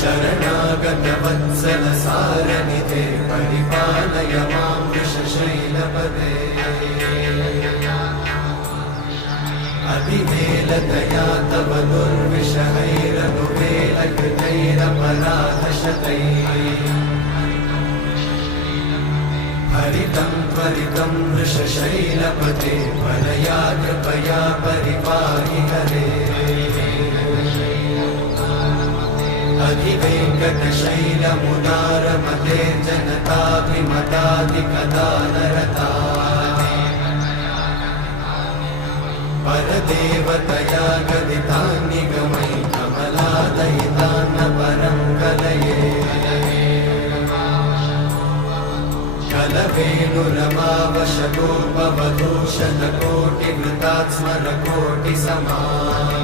शरणागतवत्सल सारनिधे परिपालय मां वृषशैलपदे अतिवेलतया तव दुर्विषहैरनुवेलकृतैरपराधशतैः हरितं त्वरितं वृषशैलपते परया कृपया परिपाहि हरे अधिवेङ्कटशैलमुदारमते जनताभिमताधिकदानरता परदेवतया गदितान्निगमै कमलादयितान्न परं कलये कलवेणुरमावशतोपवधूशतकोटिवृतात् स्मरकोटिसमा